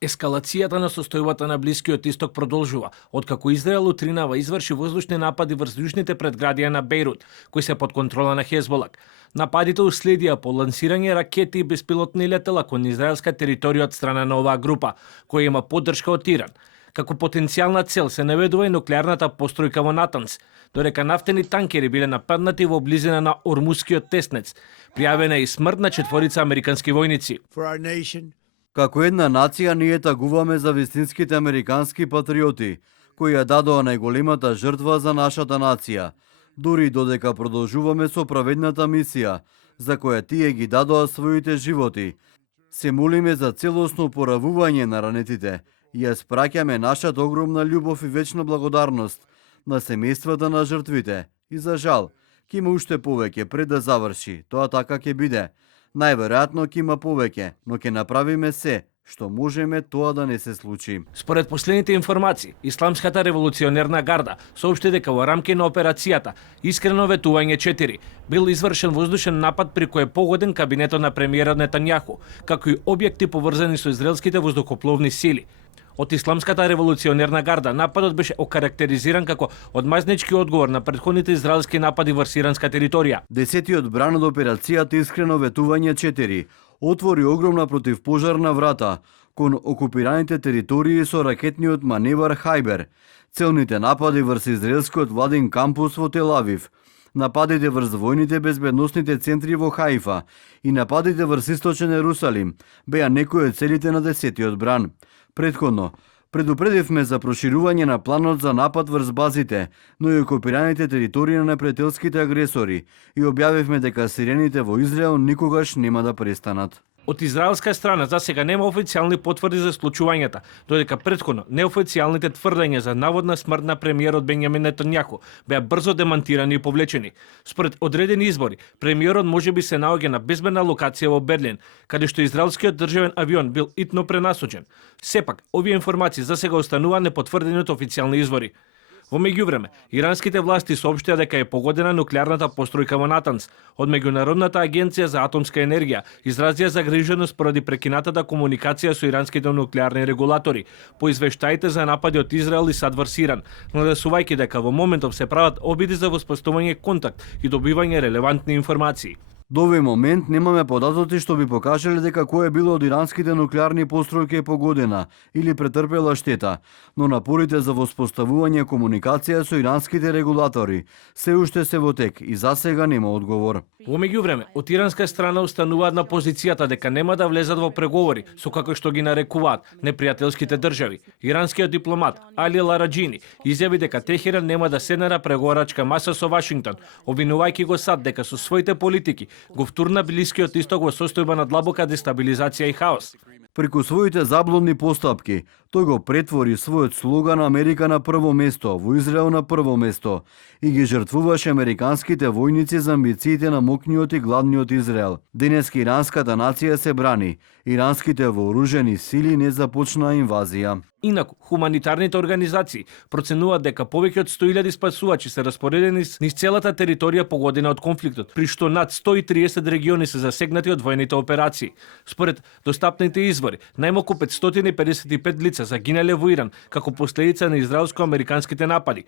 Ескалацијата на состојбата на Блискиот Исток продолжува, откако Израел утринава изврши воздушни напади врз јужните предградија на Бејрут, кои се под контрола на Хезболак. Нападите уследија по лансирање ракети и беспилотни летела кон израелска територија од страна на оваа група, која има поддршка од Иран. Како потенцијална цел се наведува и нуклеарната постројка во Натанс, додека нафтени танкери биле нападнати во близина на Ормускиот теснец. Пријавена е и смрт на 4 американски војници. Како една нација ние тагуваме за вистинските американски патриоти, кои ја дадоа најголемата жртва за нашата нација, дури додека продолжуваме со праведната мисија, за која тие ги дадоа своите животи. Се молиме за целосно поравување на ранетите и ја спраќаме нашата огромна љубов и вечна благодарност на семејствата на жртвите. И за жал, ќе има уште повеќе пред да заврши, тоа така ќе биде. Најверојатно ќе има повеќе, но ќе направиме се што можеме тоа да не се случи. Според последните информации, Исламската револуционерна гарда соопшти дека во рамки на операцијата Искрено ветување 4 бил извршен воздушен напад при кој е погоден кабинетот на премиерот Нетањаху, како и објекти поврзани со израелските воздухопловни сили. Од Исламската револуционерна гарда нападот беше окарактеризиран како одмазнички одговор на претходните израелски напади врз иранска територија. 10-тиот бран од операцијата Искрено ветување 4 отвори огромна противпожарна врата кон окупираните територии со ракетниот маневар Хајбер, целните напади врз израелскиот владин кампус во Тел Авив, нападите врз војните безбедносните центри во Хаифа и нападите врз источен Ерусалим беа некои од целите на 10-тиот бран. Претходно, предупредивме за проширување на планот за напад врз базите, но и окупираните територии на непријателските агресори и објавивме дека сирените во Израел никогаш нема да престанат. Од израелска страна за сега нема официјални потврди за случувањата, додека претходно неофицијалните тврдења за наводна смрт на премиерот Бенјамин Нетањаху беа брзо демантирани и повлечени. Според одредени извори, премиерот можеби се наоѓа на безбедна локација во Берлин, каде што израелскиот државен авион бил итно пренасочен. Сепак, овие информации за сега останува непотврдени од официјални извори. Во меѓувреме, иранските власти соопштија дека е погодена нуклеарната постројка во Натанс. Од Меѓународната агенција за атомска енергија изразија загриженост поради прекинатата комуникација со иранските нуклеарни регулатори по извештаите за напади од Израел и САД врз Иран, нагласувајќи дека во моментов се прават обиди за воспоставување контакт и добивање релевантни информации. До овој момент немаме податоци што би покажале дека кој е било од иранските нуклеарни постројки е погодена или претрпела штета, но напорите за воспоставување комуникација со иранските регулатори се уште се во тек и засега нема одговор. Во меѓувреме, од иранска страна остануваат на позицијата дека нема да влезат во преговори со како што ги нарекуваат непријателските држави. Иранскиот дипломат Али Лараџини изјави дека Техеран нема да седне на преговарачка маса со Вашингтон, обвинувајќи го САД дека со своите политики го втурна Блискиот Исток во состојба на длабока дестабилизација и хаос. Преку своите заблудни постапки, тој го претвори својот слоган Америка на прво место во Израел на прво место и ги жртвуваше американските војници за амбициите на мокниот и гладниот Израел. Денеска иранската нација се брани, иранските вооружени сили не започнаа инвазија. Инаку, хуманитарните организации проценуваат дека повеќе од 100.000 спасувачи се распоредени низ целата територија погодена од конфликтот, при што над 130 региони се засегнати од војните операции. Според достапните извори, најмалку 555 лица загинале во Иран како последица на израелско-американските напади.